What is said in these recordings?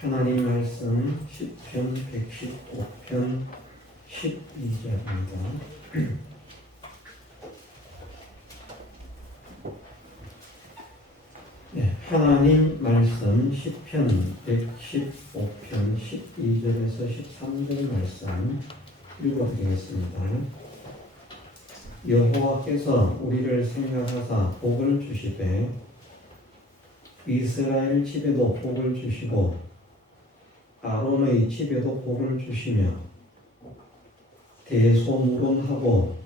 하나님 말씀 시편 115편 12절입니다. 하나님 말씀 시편 115편 12절에서 13절 말씀 읽어드리겠습니다. 여호와께서 우리를 생각하사 복을 주시되 이스라엘 집에도 복을 주시고 아론의 집에도 복을 주시며 대소무론하고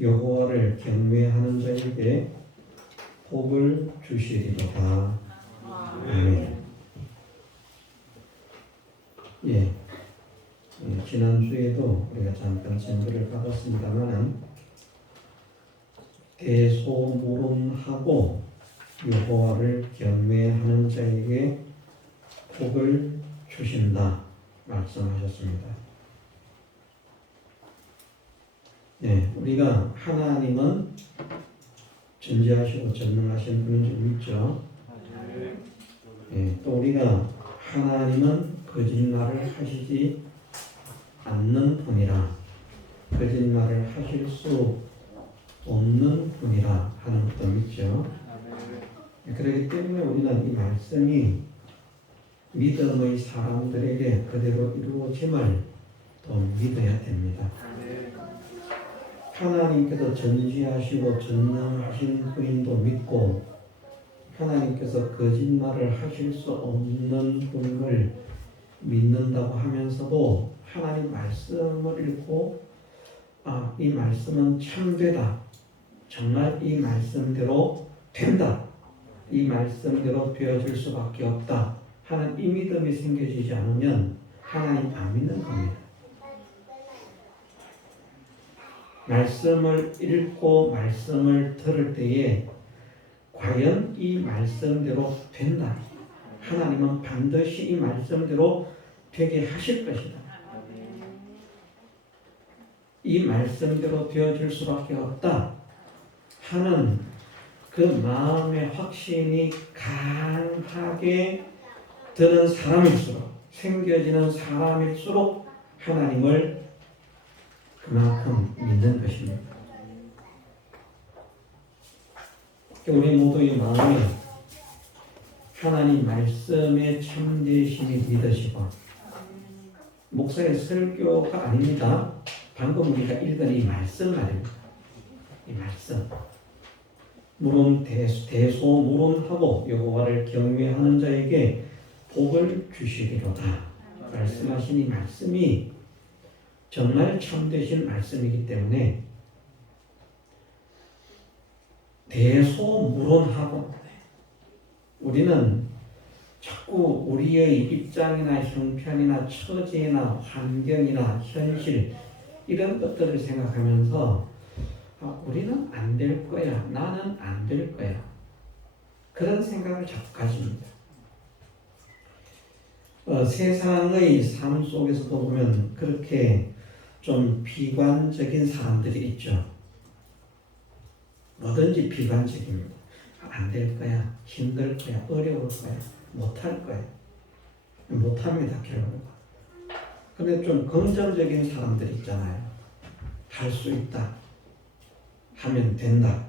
여호와를 경외하는 자에게 복을 주시리로다. 아멘. 지난주에도 우리가 잠깐 증거를 받았습니다만 대소무론하고 여호와를 경외하는 자에게 복을 주신다 말씀하셨습니다. 우리가 하나님은 전지하시고 전능하신 분인 줄 믿죠. 또 우리가 하나님은 거짓말을 하시지 않는 분이라, 거짓말을 하실 수 없는 분이라 하는 것도 믿죠. 그렇기 때문에 우리는 이 말씀이 믿음의 사람들에게 그대로 이루어짐을 또 믿어야 됩니다. 하나님께서 전지하시고 전능하신 분임도 믿고 하나님께서 거짓말을 하실 수 없는 분임을 믿는다고 하면서도 하나님 말씀을 읽고 이 말씀은 참되다, 정말 이 말씀대로 된다, 이 말씀대로 되어질 수밖에 없다 하는 이 믿음이 생겨지지 않으면 하나님 안 믿는 겁니다. 말씀을 읽고 말씀을 들을 때에 과연 이 말씀대로 된다, 하나님은 반드시 이 말씀대로 되게 하실 것이다, 이 말씀대로 되어질 수밖에 없다 하는 그 마음의 확신이 강하게 드는 사람일수록, 생겨지는 사람일수록 하나님을 그만큼 믿는 것입니다. 우리 모두의 마음에 하나님 말씀의 참되심이 믿으시고, 목사의 설교가 아닙니다. 방금 우리가 읽은 이 말씀 말입니다. 이 말씀. 대소무론하고 여호와를 경외하는 자에게 복을 주시리로다 말씀하신 이 말씀이 정말 참되신 말씀이기 때문에 대소무론하고, 우리는 자꾸 우리의 입장이나 형편이나 처지나 환경이나 현실 이런 것들을 생각하면서 우리는 안 될 거야, 나는 안 될 거야, 그런 생각을 자꾸 가집니다. 세상의 삶 속에서도 보면 그렇게 좀 비관적인 사람들이 있죠. 뭐든지 비관적입니다. 안 될 거야, 힘들 거야, 어려울 거야, 못할 거야, 못합니다 결국. 근데 좀 긍정적인 사람들 있잖아요. 할 수 있다, 하면 된다.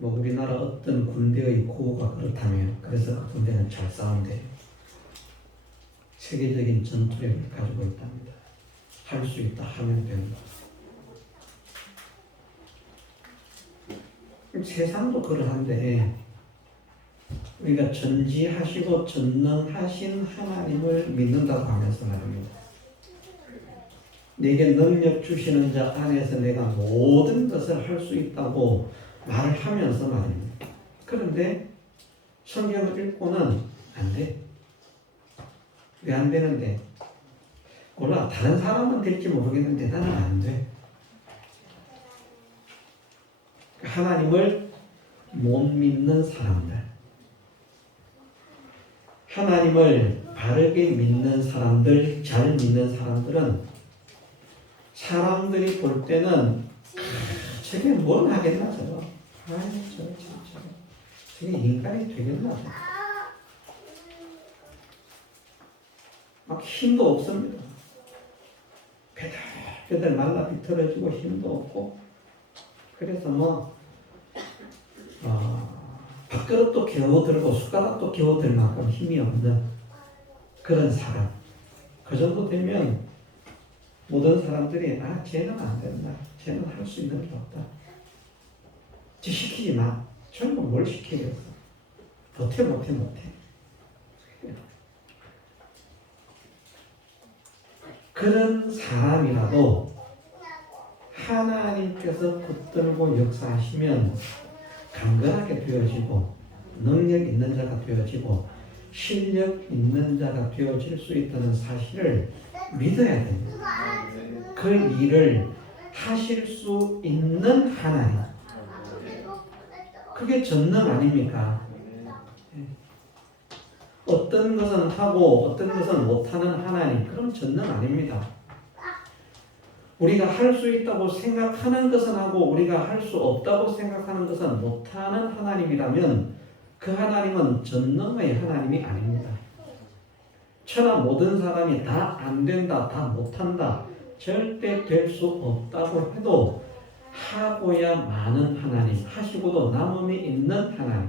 우리나라 어떤 군대의 구호가 그렇다면, 그래서 그 군대는 잘 싸운대요. 세계적인 전투력을 가지고 있답니다. 할 수 있다, 하면 된다. 세상도 그러한데 우리가 전지하시고 전능하신 하나님을 믿는다고 하면서 말입니다. 내게 능력 주시는 자 안에서 내가 모든 것을 할 수 있다고 말을 하면서 말입니다. 그런데 성경을 읽고는 안 돼. 왜 안 되는데? 몰라, 다른 사람은 될지 모르겠는데 나는 안 돼. 하나님을 못 믿는 사람들, 하나님을 바르게 믿는 사람들, 잘 믿는 사람들은 사람들이 볼 때는 저게 뭘 하겠나 저거, 저게 인간이 되겠나. 막 힘도 없습니다. 배달배달 말라 비틀어지고 힘도 없고 그래서 뭐 밥그릇도 겨우 들고 숟가락도 겨우 들 만큼 힘이 없는 그런 사람. 그 정도 되면 모든 사람들이 쟤는 안 된다. 쟤는 할 수 있는 게 없다. 쟤 시키지 마. 저는 뭘 시키겠어. 못해. 그런 사람이라도 하나님께서 붙들고 역사하시면 강건하게 되어지고 능력 있는 자가 되어지고 실력 있는 자가 되어질 수 있다는 사실을 믿어야 됩니다. 그 일을 하실 수 있는 하나님. 그게 전능 아닙니까? 어떤 것은 하고 어떤 것은 못하는 하나님. 그럼 전능 아닙니다. 우리가 할 수 있다고 생각하는 것은 하고 우리가 할 수 없다고 생각하는 것은 못하는 하나님이라면 그 하나님은 전능의 하나님이 아닙니다. 천하 모든 사람이 다 안 된다, 다 못한다, 절대 될 수 없다고 해도 하고야 많은 하나님, 하시고도 남음이 있는 하나님.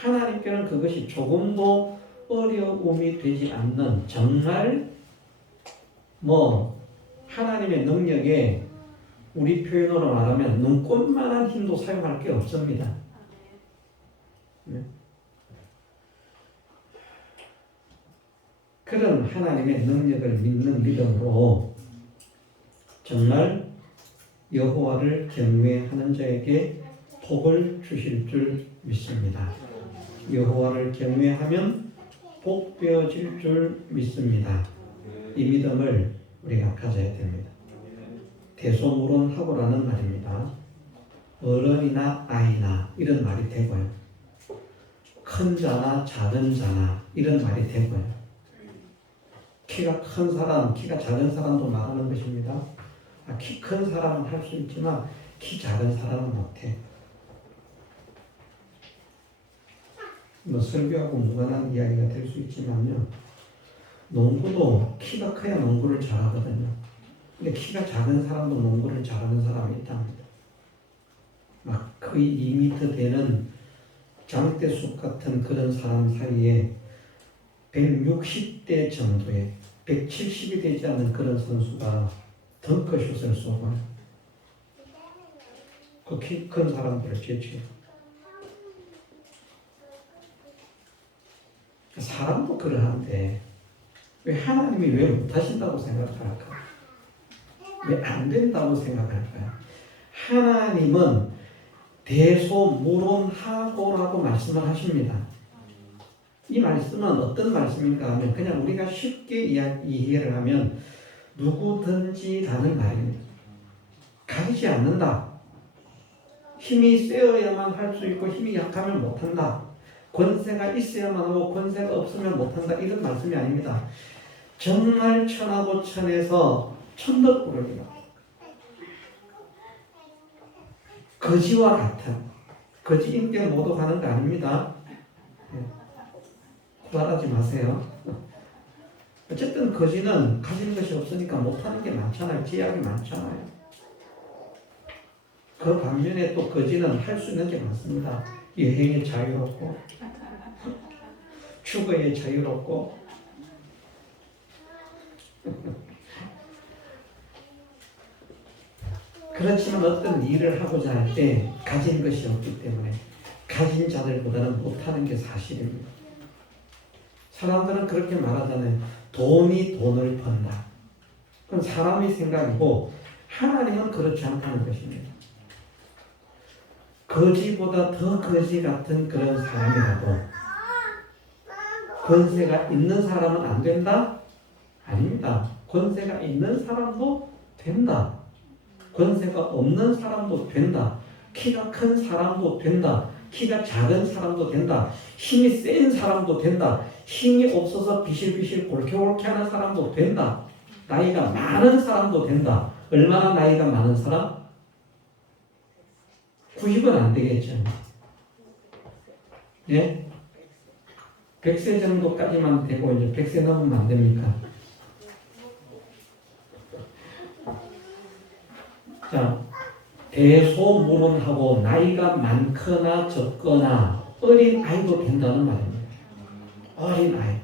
하나님께는 그것이 조금도 어려움이 되지 않는 정말 하나님의 능력에 우리 표현으로 말하면 눈꽃만한 힘도 사용할 게 없습니다. 네. 그런 하나님의 능력을 믿는 믿음으로 정말 여호와를 경외하는 자에게 복을 주실 줄 믿습니다. 여호와를 경외하면 복 되어질 줄 믿습니다. 이 믿음을 우리가 가져야 됩니다. 대소문하고라는 말입니다. 어른이나 아이나 이런 말이 되고요. 큰 자나 작은 자나 이런 말이 되고요. 키가 큰 사람, 키가 작은 사람도 말하는 것입니다. 키 큰 사람은 할 수 있지만 키 작은 사람은 못해. 설교하고 무관한 이야기가 될 수 있지만요. 농구도 키가 커야 농구를 잘하거든요. 근데 키가 작은 사람도 농구를 잘하는 사람이 있답니다. 막 거의 2m 되는 장대숲 같은 그런 사람 사이에 160대 정도의 170이 되지 않는 그런 선수가 덩크슛을 쏘고 그 키 큰 사람들을 제치고 사람도 그러한데 왜 하나님이 왜 못하신다고 생각할까? 왜 안 된다고 생각할까요? 하나님은 대소문하고라고 말씀을 하십니다. 이 말씀은 어떤 말씀인가 하면 그냥 우리가 쉽게 이해를 하면 누구든지라는 말입니다. 가리지 않는다. 힘이 세어야만 할 수 있고 힘이 약하면 못한다. 권세가 있어야만 하고 권세가 없으면 못한다. 이런 말씀이 아닙니다. 정말 천하고 천에서 천덕꾸러기가 거지와 같은 거지 인격을 모독하는 거 아닙니다. 구발하지 마세요. 어쨌든 거지는 가진 것이 없으니까 못하는 게 많잖아요. 제약이 많잖아요. 그 반면에 또 거지는 할 수 있는 게 많습니다. 여행에 자유롭고 휴거에 자유롭고 그렇지만 어떤 일을 하고자 할 때 가진 것이 없기 때문에 가진 자들보다는 못하는 게 사실입니다. 사람들은 그렇게 말하잖아요. 돈이 돈을 번다. 그건 사람의 생각이고 하나님은 그렇지 않다는 것입니다. 거지보다 더 거지 같은 그런 사람이라도 권세가 있는 사람은 안 된다? 아닙니다. 권세가 있는 사람도 된다. 권세가 없는 사람도 된다. 키가 큰 사람도 된다. 키가 작은 사람도 된다. 힘이 센 사람도 된다. 힘이 없어서 비실비실 골쾌골쾌 하는 사람도 된다. 나이가 많은 사람도 된다. 얼마나 나이가 많은 사람? 90은 안 되겠죠. 예? 100세 정도까지만 되고 이제 100세 넘으면 안 됩니까? 자, 대소문원하고 나이가 많거나 적거나 어린 아이도 된다는 말입니다. 어린 아이.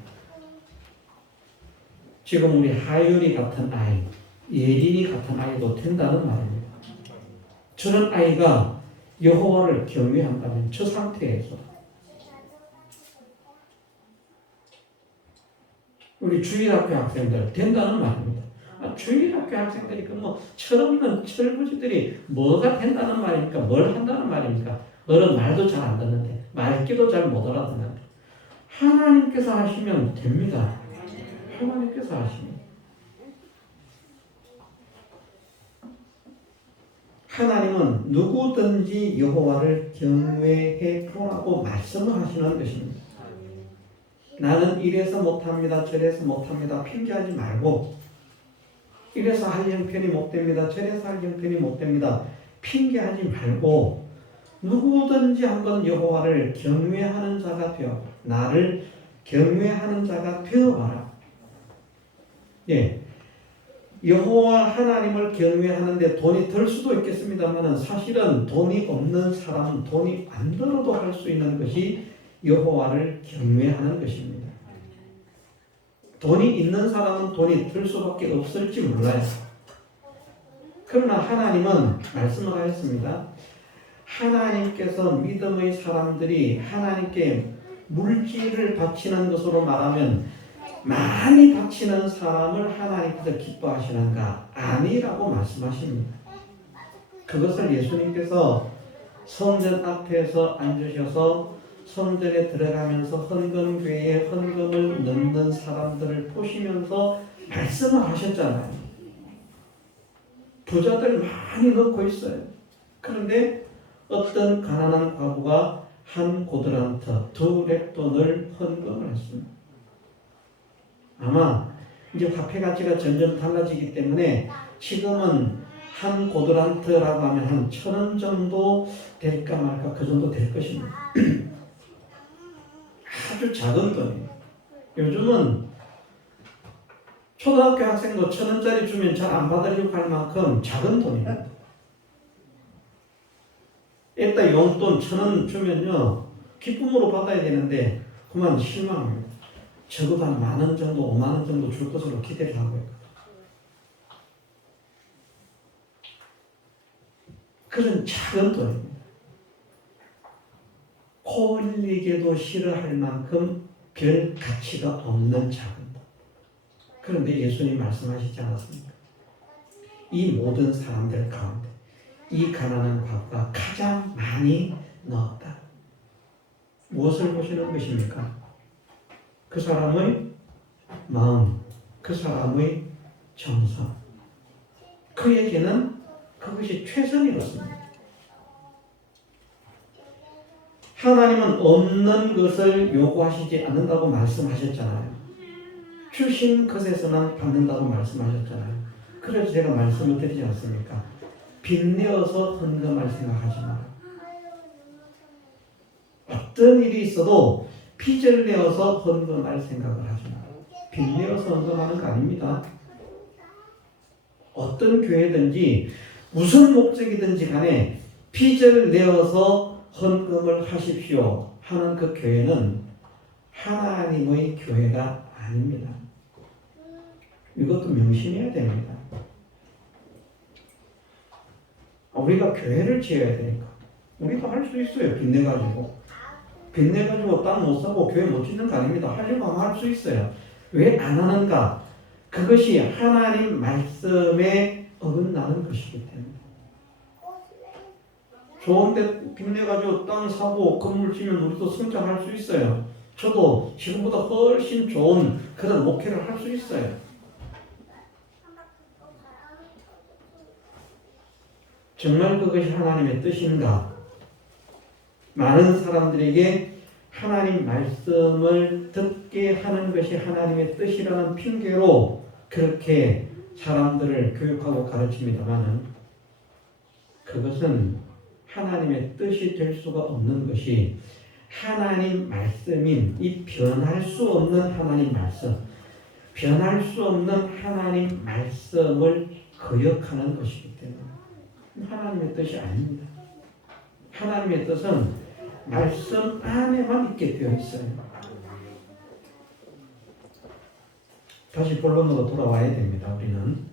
지금 우리 하율이 같은 아이, 예린이 같은 아이도 된다는 말입니다. 저런 아이가 여호와를 경외한다면 저 상태에서 우리 주일학교 학생들 된다는 말입니다. 주일학교 학생들이 뭐 철없는 철부지들이 뭐가 된다는 말입니까? 뭘 한다는 말입니까? 어른 말도 잘 안 듣는데 말귀도 잘 못 알아듣는데 하나님께서 하시면 됩니다. 하나님께서 하시면 하나님은 누구든지 여호와를 경외해 보라고 말씀을 하시는 것입니다. 나는 이래서 못합니다. 저래서 못합니다. 핑계하지 말고 이래서 할 형편이 못됩니다. 저래서 할 형편이 못됩니다. 핑계하지 말고 누구든지 한번 여호와를 경외하는 자가 되어 나를 경외하는 자가 되어봐라. 예, 여호와 하나님을 경외하는데 돈이 들 수도 있겠습니다만 사실은 돈이 없는 사람은 돈이 안 들어도 할 수 있는 것이 여호와를 경외하는 것입니다. 돈이 있는 사람은 돈이 들 수밖에 없을지 몰라요. 그러나 하나님은 말씀을 하셨습니다. 하나님께서 믿음의 사람들이 하나님께 물질을 바치는 것으로 말하면 많이 바치는 사람을 하나님께서 기뻐하시는가? 아니라고 말씀하십니다. 그것을 예수님께서 성전 앞에서 앉으셔서 성전에 들어가면서 헌금궤에 헌금을 넣는 사람들을 보시면서 말씀을 하셨잖아요. 부자들 많이 넣고 있어요. 그런데 어떤 가난한 과부가 한 고드란트, 2렙돈을 헌금을 했습니다. 아마 이제 화폐 가치가 점점 달라지기 때문에 지금은 한 고드란트라고 하면 한 1,000원 정도 될까 말까 그 정도 될 것입니다. 아주 작은 돈이에요. 요즘은 초등학교 학생도 1,000원짜리 주면 잘 안 받으려고 할 만큼 작은 돈입니다. 이따 용돈 1,000원 주면요 기쁨으로 받아야 되는데 그만 실망합니다. 적어도 한 10,000원 정도, 50,000원 정도 줄 것으로 기대를 하고요. 그런 작은 돈입니다. 코 흘리기도 싫어할 만큼 별 가치가 없는 작은 돈. 그런데 예수님 말씀하시지 않았습니까? 이 모든 사람들 가운데 이 가난한 과부가 가장 많이 넣었다. 무엇을 보시는 것입니까? 그 사람의 마음, 그 사람의 정성. 그에게는 그것이 최선이었습니다. 하나님은 없는 것을 요구하시지 않는다고 말씀하셨잖아요. 주신 것에서만 받는다고 말씀하셨잖아요. 그래서 제가 말씀을 드리지 않습니까? 빚내어서 헌금할 생각하지 마라. 어떤 일이 있어도 빚을 내어서 헌금할 생각을 하지 마라. 빚내어서 헌금하는 거 아닙니다. 어떤 교회든지 무슨 목적이든지 간에 빚을 내어서 헌금을 하십시오 하는 그 교회는 하나님의 교회가 아닙니다. 이것도 명심해야 됩니다. 우리가 교회를 지어야 되니까 우리도 할 수 있어요. 빚내가지고 땅 못 사고 교회 못 짓는 거 아닙니다. 하려고 하면 할 수 있어요. 왜 안 하는가? 그것이 하나님 말씀에 어긋나는 것이기 때문에. 좋은데 빚내가지고 땅 사고 건물 지면 우리도 성장할 수 있어요. 저도 지금보다 훨씬 좋은 그런 목회를 할 수 있어요. 정말 그것이 하나님의 뜻인가? 많은 사람들에게 하나님 말씀을 듣게 하는 것이 하나님의 뜻이라는 핑계로 그렇게 사람들을 교육하고 가르칩니다만 그것은 하나님의 뜻이 될 수가 없는 것이 하나님 말씀인 이 변할 수 없는 하나님 말씀, 변할 수 없는 하나님 말씀을 거역하는 것이기 때문에 하나님의 뜻이 아닙니다. 하나님의 뜻은 말씀 안에만 있게 되어 있어요. 다시 본론으로 돌아와야 됩니다. 우리는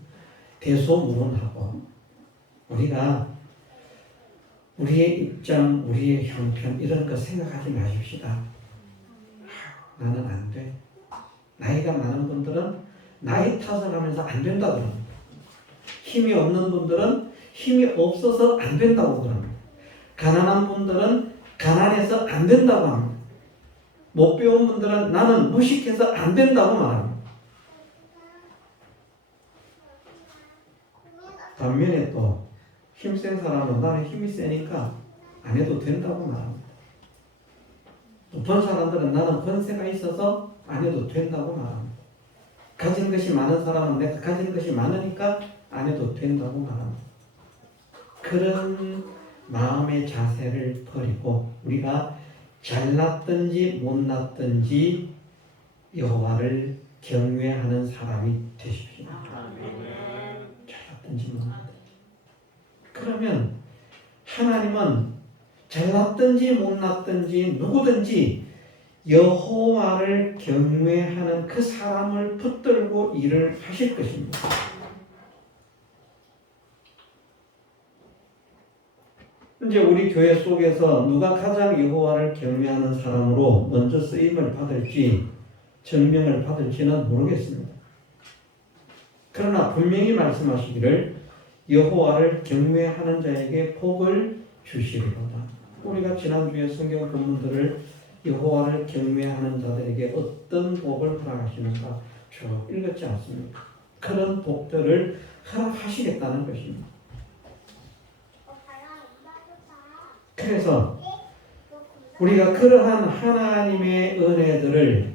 대소문하고 우리가 우리의 입장, 우리의 형편 이런 거 생각하지 마십시다. 나는 안 돼. 나이가 많은 분들은 나이 탓을 하면서 안 된다고 합니다. 힘이 없는 분들은 힘이 없어서 안 된다고 그럽니다. 가난한 분들은 가난해서 안 된다고 합니다. 못 배운 분들은 나는 무식해서 안 된다고 말합니다. 반면에 또 힘센 사람은 나는 힘이 세니까 안 해도 된다고 말합니다. 높은 사람들은 나는 권세가 있어서 안 해도 된다고 말합니다. 가진 것이 많은 사람은 내가 가진 것이 많으니까 안 해도 된다고 말합니다. 그런 마음의 자세를 버리고 우리가 잘났든지 못났든지 여호와를 경외하는 사람이 되십시오. 잘났든지 못났든지. 그러면 하나님은 잘났든지 못났든지 누구든지 여호와를 경외하는 그 사람을 붙들고 일을 하실 것입니다. 이제 우리 교회 속에서 누가 가장 여호와를 경외하는 사람으로 먼저 쓰임을 받을지 전명을 받을지는 모르겠습니다. 그러나 분명히 말씀하시기를 여호와를 경외하는 자에게 복을 주시리로다. 우리가 지난주에 성경 본문들을 여호와를 경외하는 자들에게 어떤 복을 허락하시는가 쭉 읽었지 않습니까? 그런 복들을 허락하시겠다는 것입니다. 그래서 우리가 그러한 하나님의 은혜들을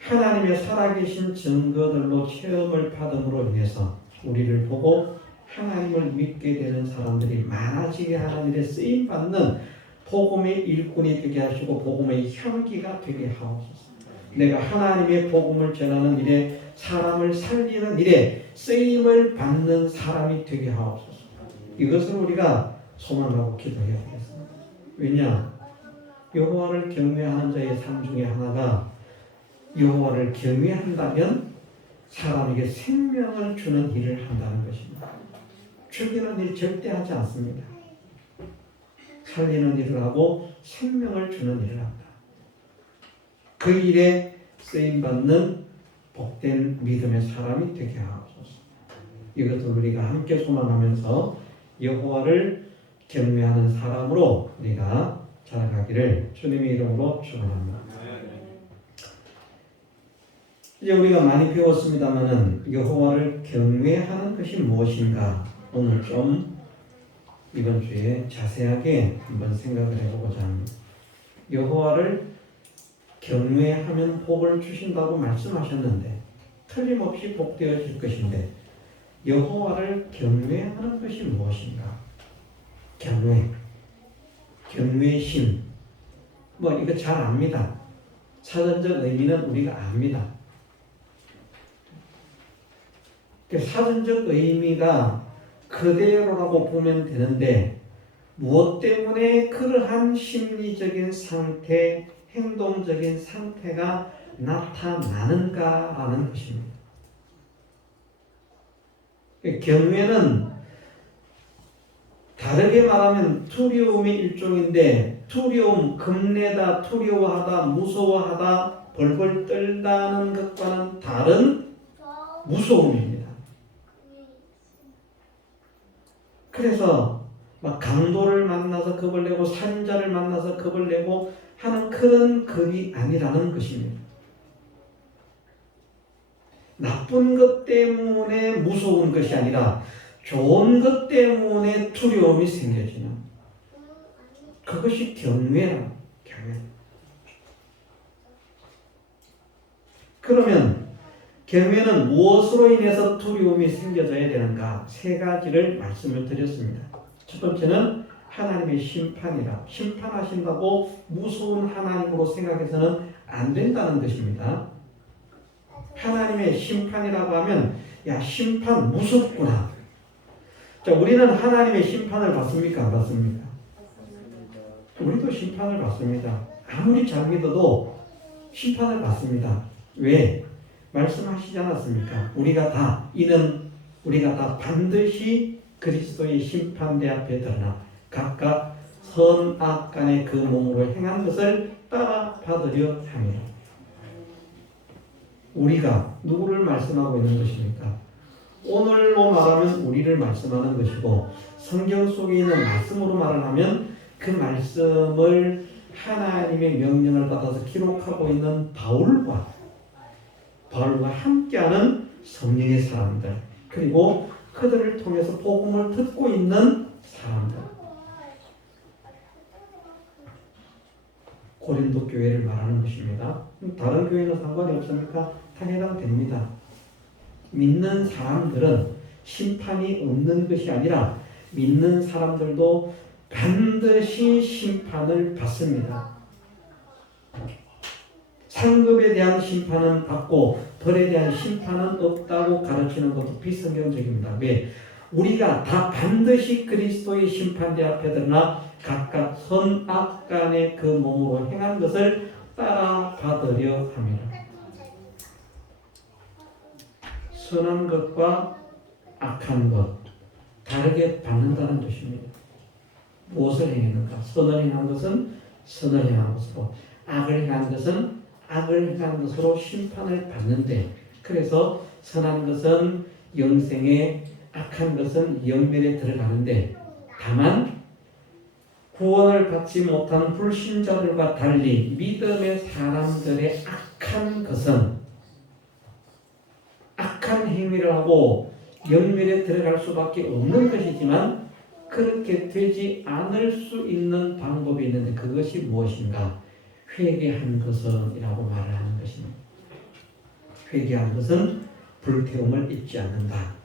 하나님의 살아계신 증거들로 체험을 받음으로 인해서 우리를 보고 하나님을 믿게 되는 사람들이 많아지게 하는 일에 쓰임받는 복음의 일꾼이 되게 하시고 복음의 향기가 되게 하옵소서. 내가 하나님의 복음을 전하는 일에 사람을 살리는 일에 쓰임을 받는 사람이 되게 하옵소서. 이것을 우리가 소망하고 기도해야 되겠습니다. 왜냐? 여호와를 경외하는 자의 삶 중에 하나가 여호와를 경외한다면 사람에게 생명을 주는 일을 한다는 것입니다. 죽이는 일 절대 하지 않습니다. 살리는 일을 하고 생명을 주는 일을 한다. 그 일에 쓰임받는 복된 믿음의 사람이 되게 하옵소서. 이것을 우리가 함께 소망하면서 여호와를 경외하는 사람으로 우리가 자라가기를 주님의 이름으로 축원합니다. 이제 우리가 많이 배웠습니다마는 여호와를 경외하는 것이 무엇인가 오늘 좀 이번 주에 자세하게 한번 생각을 해보고자 합니다. 여호와를 경외하면 복을 주신다고 말씀하셨는데 틀림없이 복되어질 것인데 여호와를 경외하는 것이 무엇인가? 경외심 뭐 이거 잘 압니다. 사전적 의미는 우리가 압니다. 사전적 의미가 그대로라고 보면 되는데 무엇 때문에 그러한 심리적인 상태, 행동적인 상태가 나타나는가라는 것입니다. 경외는 다르게 말하면 두려움의 일종인데 두려움, 겁내다, 두려워하다, 무서워하다, 벌벌 떨다는 것과는 다른 무서움입니다. 그래서 막 강도를 만나서 겁을 내고 살인자를 만나서 겁을 내고 하는 그런 겁이 아니라는 것입니다. 나쁜 것 때문에 무서운 것이 아니라 좋은 것 때문에 두려움이 생겨지는 그것이 경외라. 그러면 경외는 무엇으로 인해서 두려움이 생겨져야 되는가? 세 가지를 말씀을 드렸습니다. 첫 번째는 하나님의 심판이라. 심판하신다고 무서운 하나님으로 생각해서는 안 된다는 것입니다. 하나님의 심판이라고 하면 야 심판 무섭구나. 자, 우리는 하나님의 심판을 받습니까? 안 받습니까? 우리도 심판을 받습니다. 아무리 잘 믿어도 심판을 받습니다. 왜? 말씀하시지 않았습니까? 우리가 다 반드시 그리스도의 심판대 앞에 드러나 각각 선악간의 그 몸으로 행한 것을 따라 받으려 함이라. 우리가 누구를 말씀하고 있는 것입니까? 오늘로 말하면 우리를 말씀하는 것이고, 성경 속에 있는 말씀으로 말을 하면 그 말씀을 하나님의 명령을 받아서 기록하고 있는 바울과 함께하는 성령의 사람들, 그리고 그들을 통해서 복음을 듣고 있는 사람들, 고린도 교회를 말하는 것입니다. 다른 교회는 상관이 없습니까? 다 해당됩니다. 믿는 사람들은 심판이 없는 것이 아니라 믿는 사람들도 반드시 심판을 받습니다. 상급에 대한 심판은 받고 벌에 대한 심판은 없다고 가르치는 것도 비성경적입니다. 왜? 우리가 다 반드시 그리스도의 심판대 앞에 드러나 각각 선악간의 그 몸으로 행한 것을 따라 받으려 합니다. 선한 것과 악한 것 다르게 받는다는 것입니다. 무엇을 행했는가? 선을 행한 것은 선을 행한 것으로, 악을 행한 것은 악을 행한 것으로 심판을 받는데, 그래서 선한 것은 영생에, 악한 것은 영멸에 들어가는데, 다만 구원을 받지 못한 불신자들과 달리 믿음의 사람들의 악한 행위를 하고 영멸에 들어갈 수밖에 없는 것이지만, 그렇게 되지 않을 수 있는 방법이 있는데 그것이 무엇인가? 회개한 것은이라고 말을 하는 것입니다. 회개한 것은 불태움을 입지 않는다.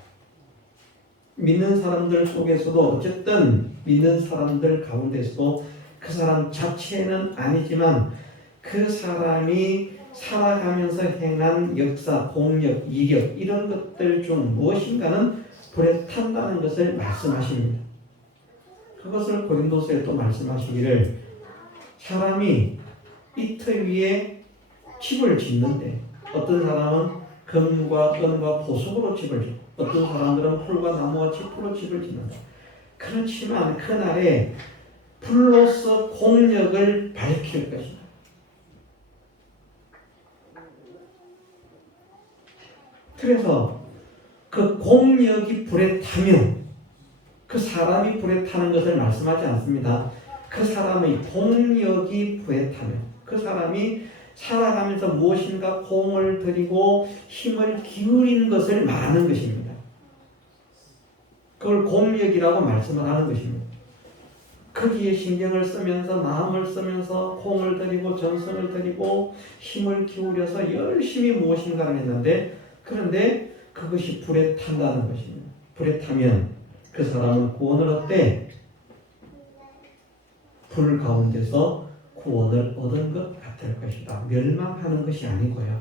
믿는 사람들 속에서도, 어쨌든 믿는 사람들 가운데서도 그 사람 자체는 아니지만 그 사람이 살아가면서 행한 역사, 공력, 이력 이런 것들 중 무엇인가는 불에 탄다는 것을 말씀하십니다. 그것을 고린도서에 또 말씀하시기를, 사람이 이틀 위에 집을 짓는데 어떤 사람은 금과 은과 보석으로 집을 짓고, 어떤 사람들은 풀과 나무와 짚으로 집을 짓는다. 그렇지만 그날에 불로서 공력을 밝힐 것이다. 그래서 그 공력이 불에 타며, 그 사람이 불에 타는 것을 말씀하지 않습니다. 그 사람의 공력이 불에 타며, 그 사람이 살아가면서 무엇인가 공을 들이고 힘을 기울이는 것을 말하는 것입니다. 그걸 공력이라고 말씀을 하는 것입니다. 거기에 신경을 쓰면서, 마음을 쓰면서 공을 들이고 전성을 들이고 힘을 기울여서 열심히 무엇인가를 했는데, 그런데 그것이 불에 탄다는 것입니다. 불에 타면 그 사람은 구원을 얻되 불 가운데서 구원을 얻은 것 같을 것이다. 멸망하는 것이 아니고요.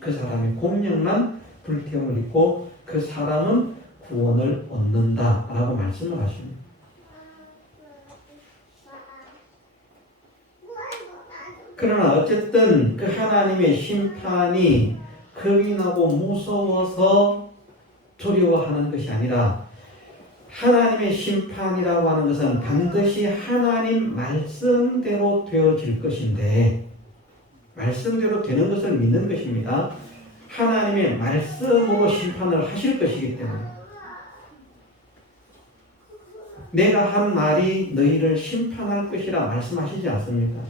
그 사람이 공력난 불태움을 입고 그 사람은 구원을 얻는다라고 말씀을 하십니다. 그러나 어쨌든 그 하나님의 심판이 겁이 나고 무서워서 두려워하는 것이 아니라, 하나님의 심판이라고 하는 것은 반드시 하나님 말씀대로 되어질 것인데, 말씀대로 되는 것을 믿는 것입니다. 하나님의 말씀으로 심판을 하실 것이기 때문에, 내가 한 말이 너희를 심판할 것이라 말씀하시지 않습니까?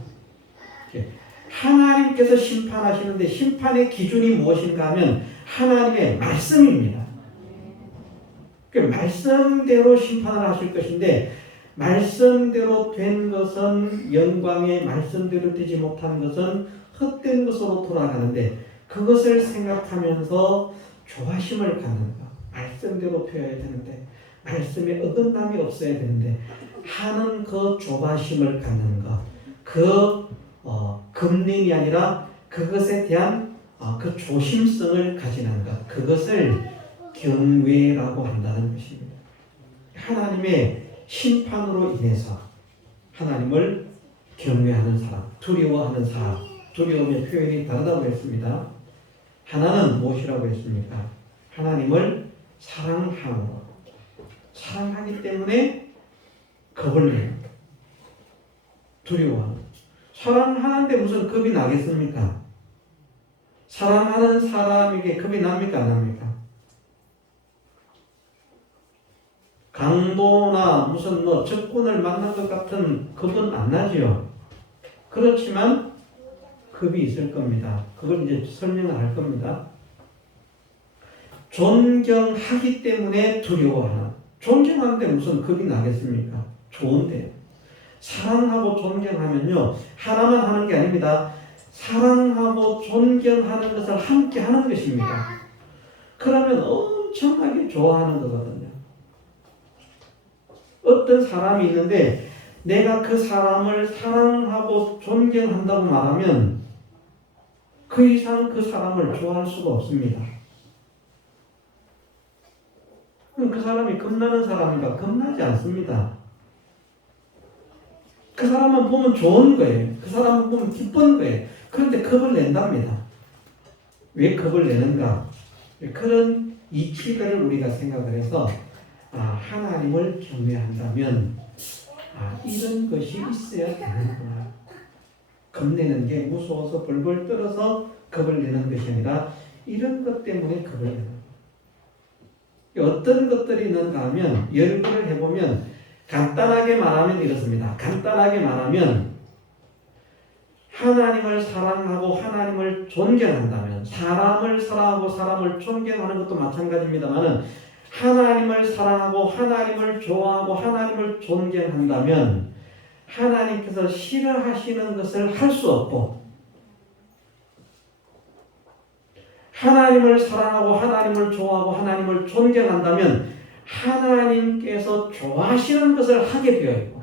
하나님께서 심판하시는데 심판의 기준이 무엇인가 하면 하나님의 말씀입니다. 그 말씀대로 심판을 하실 것인데, 말씀대로 된 것은 영광에, 말씀대로 되지 못한 것은 헛된 것으로 돌아가는데, 그것을 생각하면서 조바심을 갖는 것, 말씀대로 되어야 되는데, 말씀에 어긋남이 없어야 되는데 하는 그 조바심을 갖는 것, 그 금림이 아니라 그것에 대한 그 조심성을 가지는 것, 그것을 경외라고 한다는 것입니다. 하나님의 심판으로 인해서 하나님을 경외하는 사람, 두려워하는 사람, 두려움의 표현이 다르다고 했습니다. 하나는 무엇이라고 했습니까? 하나님을 사랑함으로, 사랑하기 때문에 겁을 내는 것, 두려워하는 것. 사랑하는데 무슨 겁이 나겠습니까? 사랑하는 사람에게 겁이 납니까? 안 납니까? 강도나 무슨 적군을 만난 것 같은 겁은 안 나지요. 그렇지만 겁이 있을 겁니다. 그걸 이제 설명을 할 겁니다. 존경하기 때문에 두려워하는. 존경하는데 무슨 겁이 나겠습니까? 좋은데. 사랑하고 존경하면요, 하나만 하는 게 아닙니다. 사랑하고 존경하는 것을 함께 하는 것입니다. 그러면 엄청나게 좋아하는 거거든요. 어떤 사람이 있는데 내가 그 사람을 사랑하고 존경한다고 말하면 그 이상 그 사람을 좋아할 수가 없습니다. 그럼 그 사람이 겁나는 사람인가? 겁나지 않습니다. 그 사람만 보면 좋은 거예요. 그 사람만 보면 기쁜 거예요. 그런데 겁을 낸답니다. 왜 겁을 내는가? 그런 이치들을 우리가 생각을 해서 하나님을 경외한다면 이런 것이 있어야 되는구나. 겁내는 게 무서워서 벌벌 떨어서 겁을 내는 것이 아니라 이런 것 때문에 겁을 내는 거예요. 어떤 것들이 있는가 하면 연구를 해보면 간단하게 말하면 이렇습니다. 간단하게 말하면 하나님을 사랑하고 하나님을 존경한다면, 사람을 사랑하고 사람을 존경하는 것도 마찬가지입니다만 하나님을 사랑하고 하나님을 좋아하고 하나님을 존경한다면 하나님께서 싫어하시는 것을 할 수 없고, 하나님을 사랑하고 하나님을 좋아하고 하나님을 존경한다면 하나님께서 좋아하시는 것을 하게 되어 있고,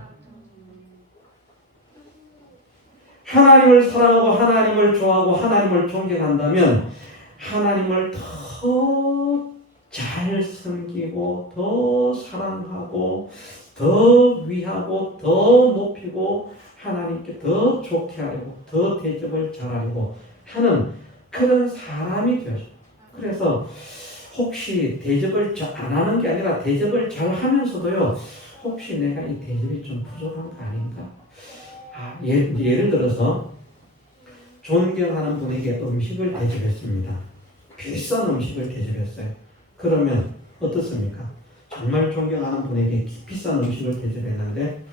하나님을 사랑하고 하나님을 좋아하고 하나님을 존경한다면 하나님을 더 잘 섬기고 더 사랑하고 더 위하고 더 높이고 하나님께 더 좋게 하려고 더 대접을 잘하려고 하는 그런 사람이 되어요. 그래서 혹시 대접을 안 하는 게 아니라 대접을 잘 하면서도요, 혹시 내가 이 대접이 좀 부족한 거 아닌가? 예를 들어서 존경하는 분에게 음식을 대접했습니다. 비싼 음식을 대접했어요. 그러면 어떻습니까? 정말 존경하는 분에게 비싼 음식을 대접했는데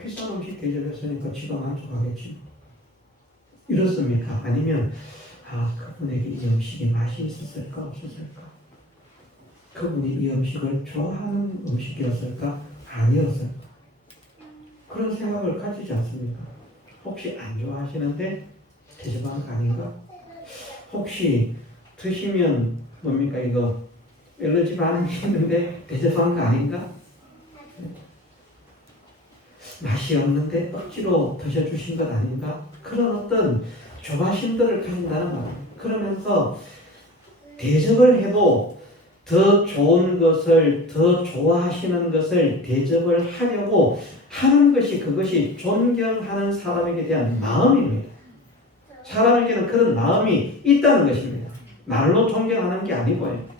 비싼 음식 대접했으니까 지가 만족하겠지. 이렇습니까? 아니면 그분에게 이 음식이 맛이 있었을까 없었을까? 그분이 이 음식을 좋아하는 음식이었을까 아니었을까? 그런 생각을 가지지 않습니까? 혹시 안 좋아하시는데 대접한 거 아닌가? 혹시 드시면 뭡니까 이거 엘러지 반응이 있는데 대접한 거 아닌가? 맛이 없는데 억지로 드셔주신 것 아닌가? 그런 어떤 조바심들을 가진다는 말이에요. 그러면서 대접을 해도 더 좋은 것을, 더 좋아하시는 것을 대접을 하려고 하는 것이, 그것이 존경하는 사람에게 대한 마음입니다. 사람에게는 그런 마음이 있다는 것입니다. 말로 존경하는 게 아니고요.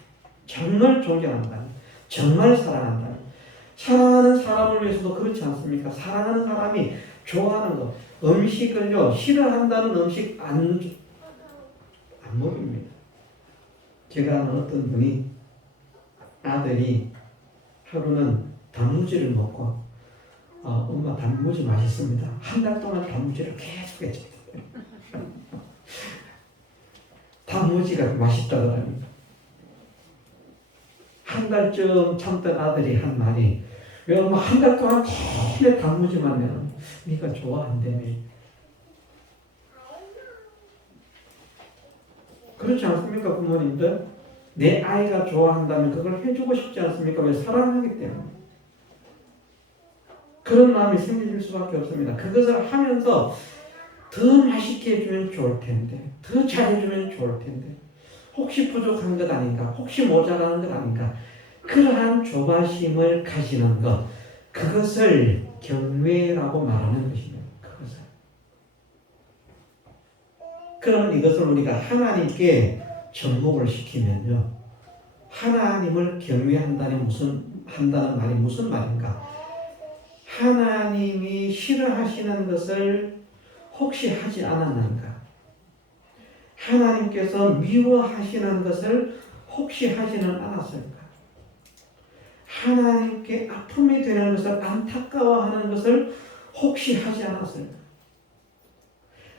정말 존경한다. 정말 사랑한다. 사랑하는 사람을 위해서도 그렇지 않습니까? 사랑하는 사람이 좋아하는 것, 음식을요, 싫어한다는 음식 안 먹입니다. 제가 아는 어떤 분이 아들이 하루는 단무지를 먹고 엄마 단무지 맛있습니다. 한 달 동안 단무지를 계속 했죠. 단무지가 맛있다더랍니다. 한 달쯤 참던 아들이 한 말이, 왜 엄마 한 달 동안 계속 단무지만 내는 네가 좋아한다며. 그렇지 않습니까, 부모님들? 내 아이가 좋아한다면 그걸 해주고 싶지 않습니까? 왜? 사랑하기 때문에. 그런 마음이 생길 수밖에 없습니다. 그것을 하면서 더 맛있게 해주면 좋을 텐데, 더 잘해주면 좋을 텐데, 혹시 부족한 것 아닌가, 혹시 모자라는 것 아닌가, 그러한 조바심을 가지는 것, 그것을 경외라고 말하는 것입니다. 그것을. 그럼 이것을 우리가 하나님께 접목을 시키면요, 하나님을 경외한다는 한다는 말이 무슨 말인가? 하나님이 싫어하시는 것을 혹시 하지 않았는가? 하나님께서 미워하시는 것을 혹시 하지는 않았을까? 하나님께 아픔이 되는 것을 안타까워하는 것을 혹시 하지 않았을까?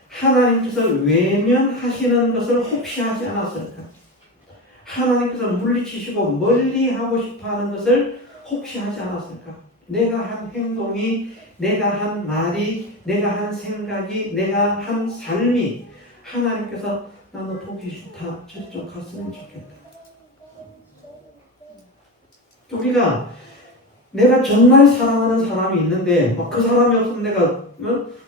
하나님께서 외면하시는 것을 혹시 하지 않았을까? 하나님께서 물리치시고 멀리하고 싶어하는 것을 혹시 하지 않았을까? 내가 한 행동이, 내가 한 말이, 내가 한 생각이, 내가 한 삶이 하나님께서 나는 보기 싫다, 저쪽 갔으면 좋겠다. 우리가 내가 정말 사랑하는 사람이 있는데 그 사람이 없으면 내가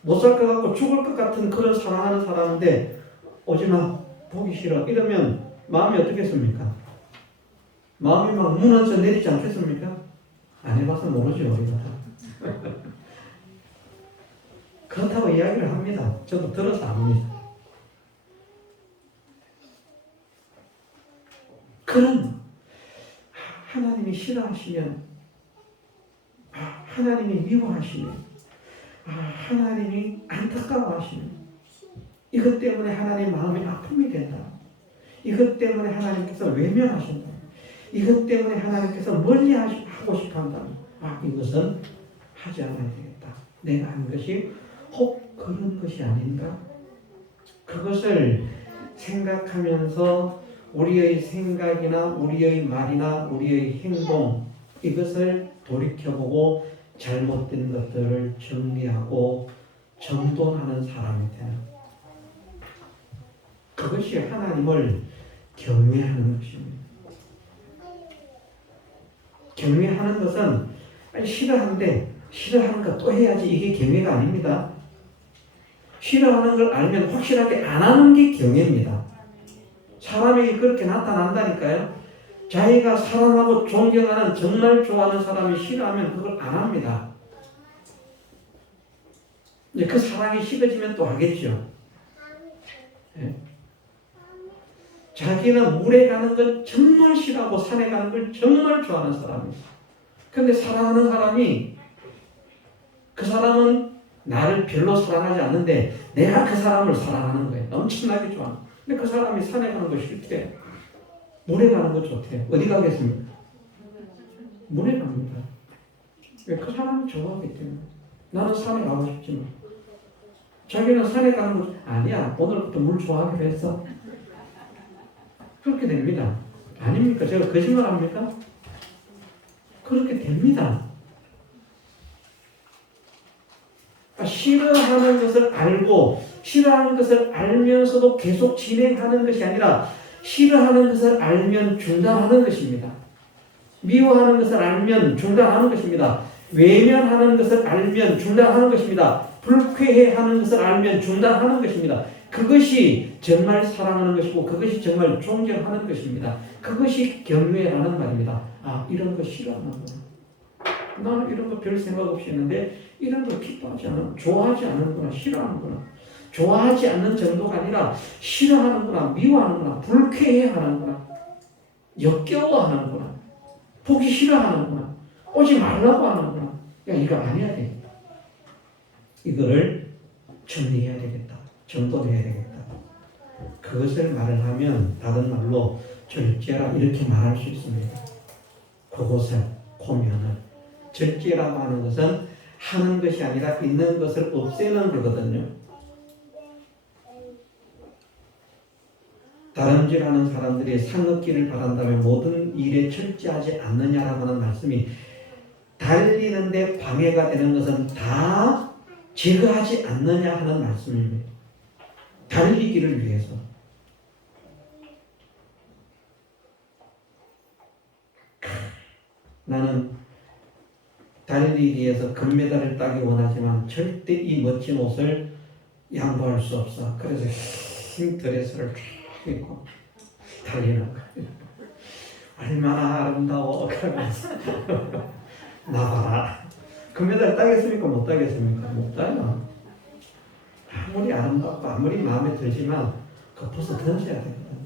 못 살 것 같고 죽을 것 같은 그런 사랑하는 사람인데 오지마, 보기 싫어, 이러면 마음이 어떻겠습니까? 마음이 막 무너져 내리지 않겠습니까? 안 해봐서 모르죠, 우리가. 그렇다고 이야기를 합니다. 저도 들어서 압니다. 그런 하나님이 싫어하시면, 하나님이 미워하시면, 하나님이 안타까워하시면, 이것 때문에 하나님 마음이 아픔이 된다. 이것 때문에 하나님께서 외면하신다. 이것 때문에 하나님께서 멀리하고 싶어한다. 이것은 하지 않아야 되겠다. 내가 한 것이 혹 그런 것이 아닌가? 그것을 생각하면서 우리의 생각이나 우리의 말이나 우리의 행동, 이것을 돌이켜보고 잘못된 것들을 정리하고 정돈하는 사람이 되는, 그것이 하나님을 경외하는 것입니다. 경외하는 것은 싫어하는데 싫어하는 거 또 해야지, 이게 경외가 아닙니다. 싫어하는 걸 알면 확실하게 안 하는 게 경외입니다. 사람이 그렇게 나타난다니까요. 자기가 사랑하고 존경하는, 정말 좋아하는 사람이 싫어하면 그걸 안 합니다. 이제 그 사랑이 식어지면 또 하겠죠. 네. 자기는 물에 가는 걸 정말 싫어하고 산에 가는 걸 정말 좋아하는 사람이에요. 그런데 사랑하는 사람이, 그 사람은 나를 별로 사랑하지 않는데 내가 그 사람을 사랑하는 거예요. 엄청나게 좋아. 근데 그 사람이 산에 가는 거 싫대. 물에 가는 거 좋대. 어디 가겠습니까? 물에 갑니다. 왜? 그 사람이 좋아하기 때문에. 나는 산에 가고 싶지만 자기는 산에 가는 거 아니야. 오늘부터 물 좋아하기로 했어. 그렇게 됩니다. 아닙니까? 제가 거짓말합니까? 그렇게 됩니다. 싫어하는 것을 알고 싫어하는 것을 알면서도 계속 진행하는 것이 아니라 싫어하는 것을 알면 중단하는 것입니다. 미워하는 것을 알면 중단하는 것입니다. 외면하는 것을 알면 중단하는 것입니다. 불쾌해하는 것을 알면 중단하는 것입니다. 그것이 정말 사랑하는 것이고 그것이 정말 존경하는 것입니다. 그것이 경외라는 말입니다. 이런 거 싫어하는구나. 나는 이런 거 별 생각 없이 했는데 이런 거 기뻐하지 않아, 좋아하지 않는구나, 싫어하는구나. 좋아하지 않는 정도가 아니라 싫어하는구나, 미워하는구나, 불쾌해하는구나, 역겨워하는구나, 보기 싫어하는구나, 오지 말라고 하는구나. 이거 아니야 돼. 이거를 정리해야 되겠다. 정돈해야 되겠다. 그것을 말을 하면 다른 말로 절제라 이렇게 말할 수 있습니다. 그것을 고면을. 절제라고 하는 것은 하는 것이 아니라 있는 것을 없애는 거거든요. 다름질하는 사람들이 상급기를 받았다면 모든 일에 절제하지 않느냐라고 하는 말씀이, 달리는데 방해가 되는 것은 다 제거하지 않느냐 하는 말씀입니다. 달리기를 위해서. 나는 달리기에서 금메달을 따기 원하지만 절대 이 멋진 옷을 양보할 수 없어. 그래서 흰 드레스를 쫙 입고 달리는 거예요. 얼마나 아름다워, 꼭 하면서 나봐라. 금메달 따겠습니까? 못 따겠습니까? 못 따요. 아무리 아름답고 아무리 마음에 들지만 겉어서 던져야 되거든.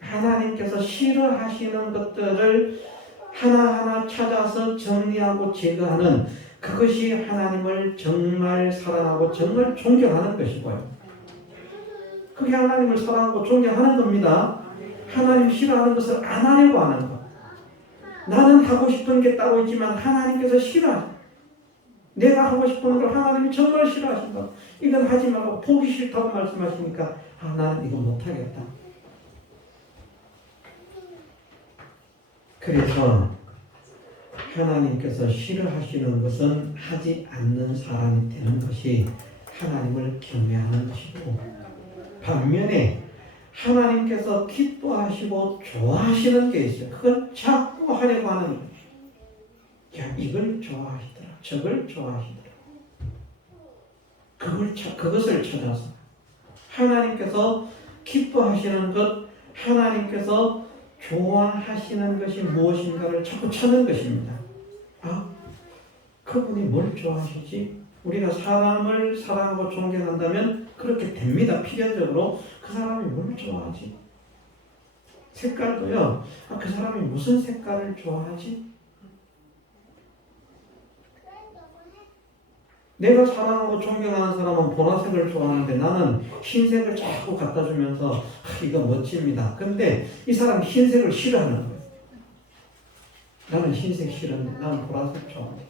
하나님께서 싫어하시는 것들을 하나하나 찾아서 정리하고 제거하는 그것이 하나님을 정말 사랑하고 정말 존경하는 것이고요. 그게 하나님을 사랑하고 존경하는 겁니다. 하나님 싫어하는 것을 안 하려고 하는 것. 나는 하고 싶은 게 따로 있지만 하나님께서 싫어하셔. 내가 하고 싶은 걸 하나님이 정말 싫어하신다. 이건 하지 말라고 보기 싫다고 말씀하시니까 나는 이거 못하겠다. 그래서 하나님께서 싫어하시는 것은 하지 않는 사람이 되는 것이 하나님을 경외하는 것이고, 반면에 하나님께서 기뻐하시고 좋아하시는 게 있어요. 그건 자꾸 하려고 하는 거예요. 야, 이걸 좋아하시더라. 저걸 좋아하시더라. 그것을 찾아서 하나님께서 기뻐하시는 것, 하나님께서 좋아하시는 것이 무엇인가를 자꾸 찾는 것입니다. 그분이 뭘 좋아하시지? 우리가 사람을 사랑하고 존경한다면 그렇게 됩니다. 필연적으로 그 사람이 뭘 좋아하지? 색깔도요. 그 사람이 무슨 색깔을 좋아하지? 내가 사랑하고 존경하는 사람은 보라색을 좋아하는데 나는 흰색을 자꾸 갖다 주면서 이거 멋집니다. 근데 이 사람이 흰색을 싫어하는 거예요. 나는 흰색 싫은데 나는 보라색 좋아해.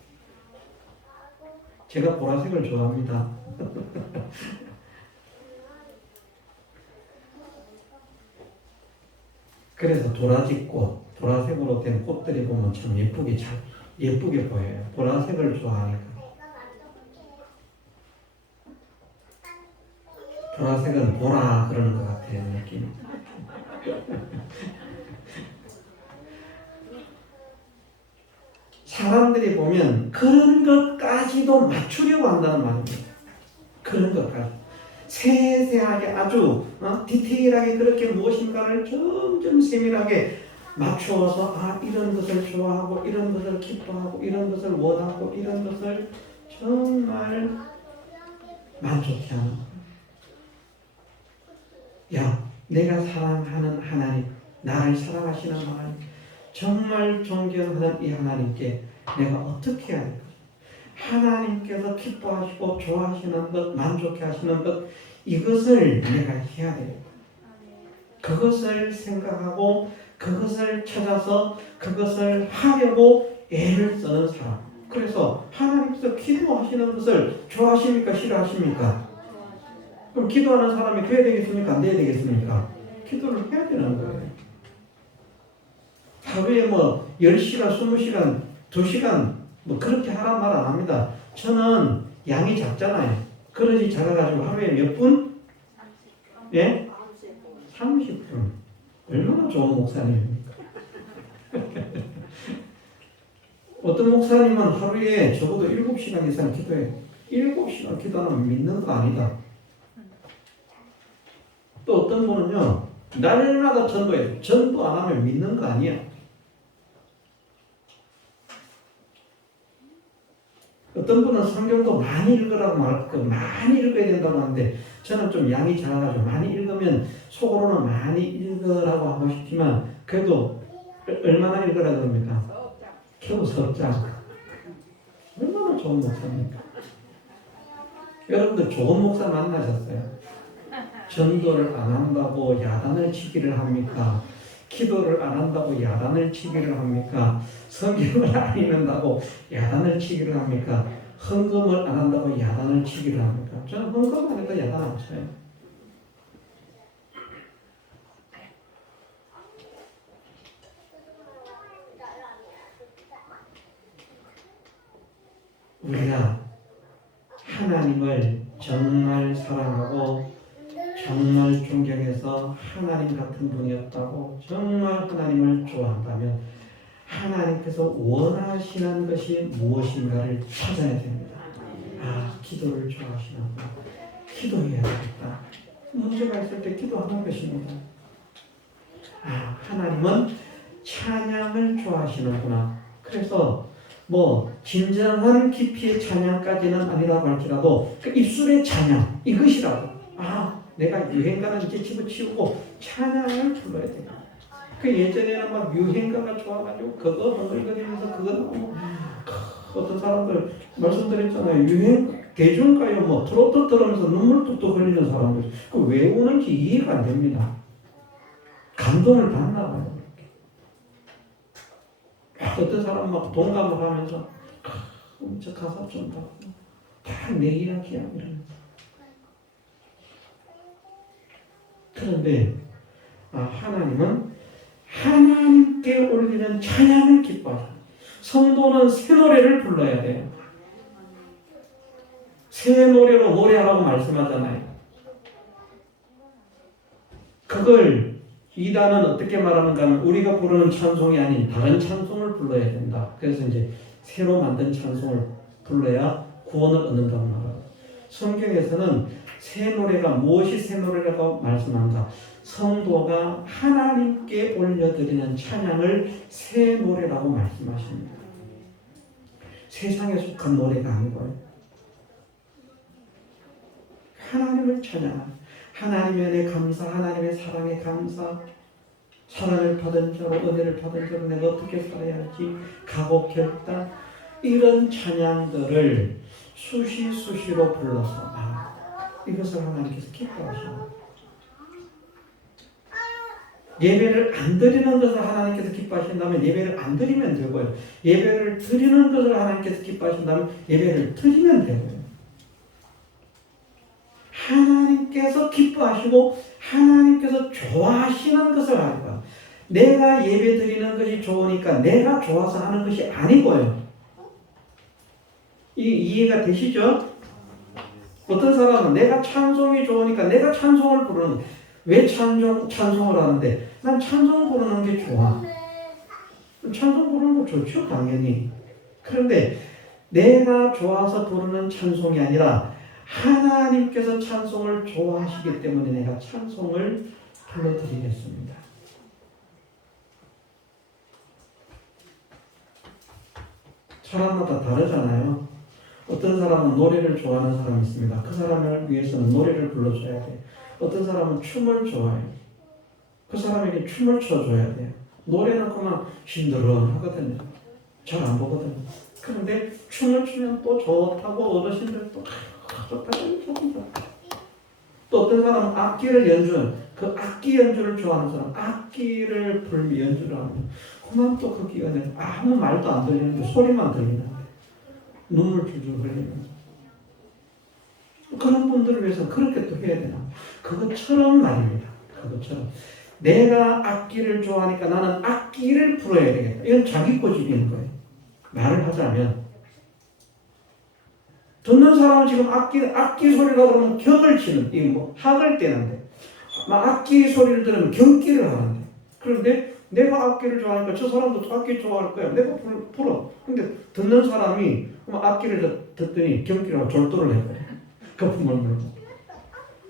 제가 보라색을 좋아합니다. 그래서 도라지꽃, 보라색으로 된 꽃들이 보면 참 예쁘게 보여요. 보라색을 좋아하니까. 보라색은 보라 그러는 것 같아요, 느낌. 사람들이 보면 그런 것까지도 맞추려고 한다는 말입니다. 그런 것까지. 세세하게 아주 디테일하게 그렇게 무엇인가를 점점 세밀하게 맞추어서 이런 것을 좋아하고 이런 것을 기뻐하고 이런 것을 원하고 이런 것을 정말 만족해 하는 거예요. 야, 내가 사랑하는 하나님, 나를 사랑하시는 하나님, 정말 존경하는 이 하나님께 내가 어떻게 해야 할까? 하나님께서 기뻐하시고 좋아하시는 것, 만족해 하시는 것, 이것을 내가 해야 돼요. 그것을 생각하고 그것을 찾아서 그것을 하려고 애를 쓰는 사람. 그래서 하나님께서 기도하시는 것을 좋아하십니까? 싫어하십니까? 그럼 기도하는 사람이 돼야 되겠습니까? 안 돼야 되겠습니까? 기도를 해야 되는 거예요. 하루에 10시간, 20시간, 2시간 그렇게 하란 말 안 합니다. 저는 양이 작잖아요. 그릇이 작아가지고 하루에 몇 분? 예? 30분. 얼마나 좋은 목사님입니까? 어떤 목사님은 하루에 적어도 7시간 이상 기도해요. 7시간 기도하면 믿는 거 아니다. 또 어떤 분은요, 날마다 전도해요. 전도 안 하면 믿는 거 아니야. 어떤 분은 성경도 많이 읽으라고 많이 읽어야 된다고 하는데, 저는 좀 양이 작아가지고 많이 읽으면 속으로는 많이 읽으라고 하고 싶지만, 그래도 얼마나 읽으라고 합니까? 겨우 10장. 얼마나 좋은 목사입니까? 여러분들 좋은 목사 만나셨어요? 전도를 안 한다고 야단을 치기를 합니까? 기도를 안 한다고 야단을 치기를 합니까? 성경을 안 읽는다고 야단을 치기를 합니까? 헌금을 안 한다고 야단을 치기를 합니까? 저는 헌금 안 해도 야단 안 쳐요. 우리가 하나님을 정말 사랑하고 정말 존경해서 하나님 같은 분이었다고 정말 하나님을 좋아한다면 하나님께서 원하시는 것이 무엇인가를 찾아야 됩니다. 기도를 좋아하시는구나. 기도해야 되겠다. 문제가 있을 때 기도하는 것입니다. 하나님은 기뻐하시는구나. 그래서 뭐 진정한 깊이의 찬양까지는 아니라고 할지라도 그 입술의 찬양 이것이라고. 아, 내가 유행가는 이제 집어치우고 찬양을 불러야 돼. 그 예전에는 막 유행가가 좋아가지고 그거 흥얼거리면서 그거 너무 어떤 사람들 말씀드렸잖아요. 유행 대중가요 뭐 트로트 들으면서 눈물 뚝뚝 흘리는 사람들 그 왜 우는지 이해가 안 됩니다. 감동을 받나 봐요. 어떤 사람 막 동감을 하면서 저 가사 좀 봐. 다 내 이야기야 이러면서. 그런데 하나님은 하나님께 올리는 찬양을 기뻐하셔. 성도는 새 노래를 불러야 돼요. 새 노래로 노래하라고 말씀하잖아요. 그걸 이단은 어떻게 말하는가 하면 우리가 부르는 찬송이 아닌 다른 찬송을 불러야 된다. 그래서 이제 새로 만든 찬송을 불러야 구원을 얻는다고 말합니다. 성경에서는 새 노래가 무엇이 새 노래라고 말씀한가? 성도가 하나님께 올려드리는 찬양을 새 노래라고 말씀하십니다. 세상에 속한 노래가 아니고요. 하나님을 찬양하는, 하나님의 은혜 감사, 하나님의 사랑에 감사, 사랑을 받은 자로, 은혜를 받은 자로 내가 어떻게 살아야 할지 각오 결단, 이런 찬양들을 수시로 불러서 이것을 하나님께서 기뻐하십니다. 예배를 안 드리는 것을 하나님께서 기뻐하신다면 예배를 안 드리면 되고요. 예배를 드리는 것을 하나님께서 기뻐하신다면 예배를 드리면 되고요. 하나님께서 기뻐하시고 하나님께서 좋아하시는 것을 할 거야. 내가 예배 드리는 것이 좋으니까 내가 좋아서 하는 것이 아니고요. 이해가 되시죠? 어떤 사람은 내가 찬송이 좋으니까 내가 찬송을 부르는, 왜 찬송을 하는데? 난 찬송 부르는 게 좋아. 찬송 부르는 거 좋죠, 당연히. 그런데 내가 좋아서 부르는 찬송이 아니라 하나님께서 찬송을 좋아하시기 때문에 내가 찬송을 불러드리겠습니다. 사람마다 다르잖아요. 어떤 사람은 노래를 좋아하는 사람이 있습니다. 그 사람을 위해서는 노래를 불러줘야 돼요. 어떤 사람은 춤을 좋아해요. 그 사람에게 춤을 춰줘야 돼요. 노래는 그만 힘들어하거든요. 잘 안 보거든요. 그런데 춤을 추면 또 좋다고 어르신들 또 좋다고 좋다. 또 어떤 사람은 악기를 연주하는, 그 악기 연주를 좋아하는 사람, 악기를 불며 연주를 하면 그만 또 그 기간에 아무 말도 안 들리는데 소리만 들리는데 눈물 줄줄 흘리면서, 그런 분들을 위해서 그렇게 또 해야 되나? 그것처럼 말입니다. 그것처럼 내가 악기를 좋아하니까 나는 악기를 불어야 되겠다. 이건 자기 고집인 거예요. 말을 하자면 듣는 사람은 지금 악기 소리라고 그러면 격을 치는, 이 뭐 학을 떼는데, 막 악기 소리를 들으면 경기를 하는데, 그런데 내가 악기를 좋아하니까 저 사람도 악기 좋아할 거야. 내가 불어. 근데 듣는 사람이 악기를 듣더니 경기를 하고 졸도를 해버려. 거품을 물고.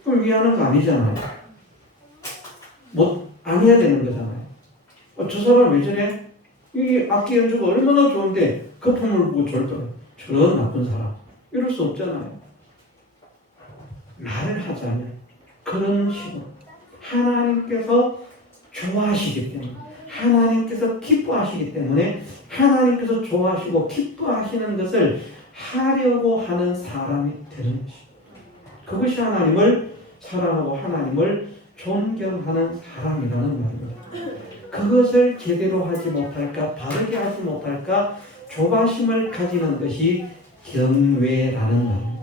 그럼 위하는 거 아니잖아요. 뭐 안 해야 되는 거잖아요. 저 사람 왜 저래? 이 악기 연주가 얼마나 좋은데 거품을 부고 졸도를. 저런 나쁜 사람. 이럴 수 없잖아요. 말을 하자면 그런 식으로 하나님께서 좋아하시기 때문에, 하나님께서 기뻐하시기 때문에, 하나님께서 좋아하시고 기뻐하시는 것을 하려고 하는 사람이 되는 것입니다. 그것이 하나님을 사랑하고 하나님을 존경하는 사람이라는 말입니다. 그것을 제대로 하지 못할까, 바르게 하지 못할까 조바심을 가지는 것이 경외라는 말입니다.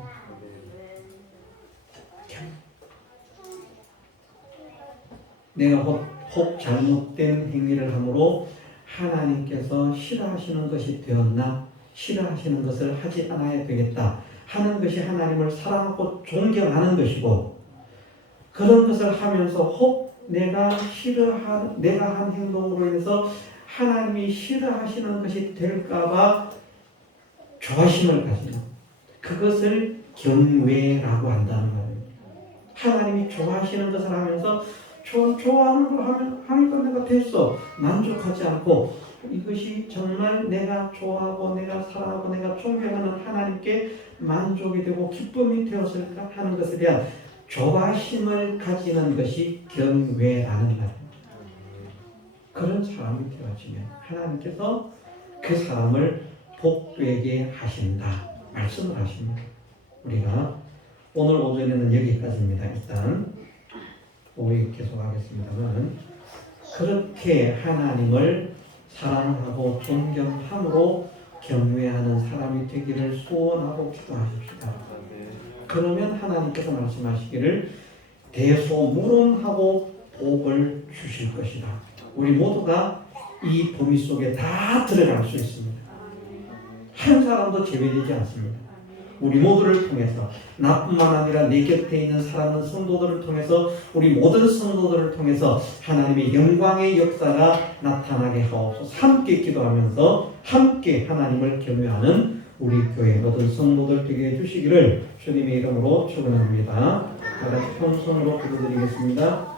내가 혹 잘못된 행위를 함으로 하나님께서 싫어하시는 것이 되었나, 싫어하시는 것을 하지 않아야 되겠다 하는 것이 하나님을 사랑하고 존경하는 것이고, 그런 것을 하면서 혹 내가 한 행동으로 인해서 하나님이 싫어하시는 것이 될까봐 조바심을 가지는, 그것을 경외라고 한다는 거예요. 하나님이 좋아하시는 것을 하면서 좋아하는 걸 하니까 내가 됐어. 만족하지 않고 이것이 정말 내가 좋아하고 내가 사랑하고 내가 존경하는 하나님께 만족이 되고 기쁨이 되었을까 하는 것에 대한 조바심을 가지는 것이 경외라는 말입니다. 그런 사람이 되어지면 하나님께서 그 사람을 복되게 하신다 말씀을 하십니다. 우리가 오늘 오전에는 여기까지입니다. 일단 오해 계속하겠습니다만 그렇게 하나님을 사랑하고 존경함으로 경외하는 사람이 되기를 소원하고 기도하십시다. 그러면 하나님께서 말씀하시기를 대소무론하고 복을 주실 것이다. 우리 모두가 이 범위 속에 다 들어갈 수 있습니다. 한 사람도 제외되지 않습니다. 우리 모두를 통해서 나뿐만 아니라 내 곁에 있는 사랑하는 성도들을 통해서 우리 모든 성도들을 통해서 하나님의 영광의 역사가 나타나게 하옵소서. 함께 기도하면서 함께 하나님을 경외하는 우리 교회 모든 성도들 되게 해주시기를 주님의 이름으로 축원합니다. 다 같이 한 손으로 기도드리겠습니다.